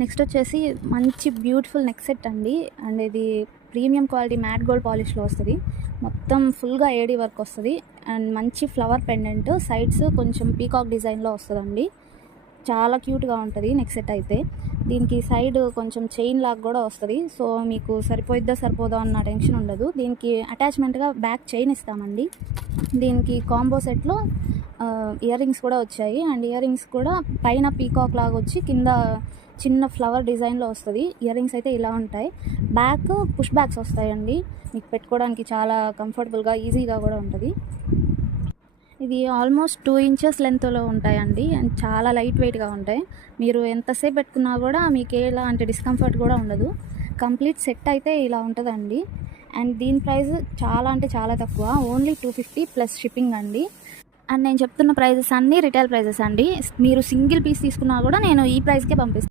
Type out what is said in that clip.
Next వచ్చేసి మంచి beautiful neck set అండి. అండ్ ఇది ప్రీమియం క్వాలిటీ మ్యాట్ గోల్డ్ పాలిష్లో వస్తుంది. మొత్తం ఫుల్గా ఏడీ వర్క్ వస్తుంది. అండ్ మంచి ఫ్లవర్ పెండెంట్, సైడ్స్ కొంచెం పీకాక్ డిజైన్లో వస్తుందండి. చాలా క్యూట్గా ఉంటుంది నెక్ సెట్ అయితే. దీనికి సైడ్ కొంచెం చైన్ లాగా కూడా వస్తుంది. సో మీకు సరిపోదా అన్న టెన్షన్ ఉండదు. దీనికి అటాచ్మెంట్గా బ్యాక్ చైన్ ఇస్తామండి. దీనికి కాంబో సెట్లో ఇయర్ రింగ్స్ కూడా వచ్చాయి. అండ్ ఇయర్ రింగ్స్ కూడా పైన పీకాక్ లాగా వచ్చి కింద చిన్న ఫ్లవర్ డిజైన్లో వస్తుంది. ఇయర్ రింగ్స్ అయితే ఇలా ఉంటాయి. బ్యాక్ పుష్ బ్యాక్స్ వస్తాయండి. మీకు పెట్టుకోవడానికి చాలా కంఫర్టబుల్గా, ఈజీగా కూడా ఉంటుంది. ఇది ఆల్మోస్ట్ 2 ఇంచెస్ లెంత్లో ఉంటాయండి. అండ్ చాలా లైట్ వెయిట్గా ఉంటాయి. మీరు ఎంతసేపు పెట్టుకున్నా కూడా మీకు ఎలాంటి డిస్కంఫర్ట్ కూడా ఉండదు. కంప్లీట్ సెట్ అయితే ఇలా ఉంటుందండి. అండ్ దీని ప్రైస్ చాలా అంటే చాలా తక్కువ, ఓన్లీ 250 ప్లస్ షిప్పింగ్ అండి. అండ్ నేను చెప్తున్న ప్రైజెస్ అన్నీ రిటైల్ ప్రైజెస్ అండి. మీరు సింగిల్ పీస్ తీసుకున్నా కూడా నేను ఈ ప్రైస్కే పంపిస్తాను.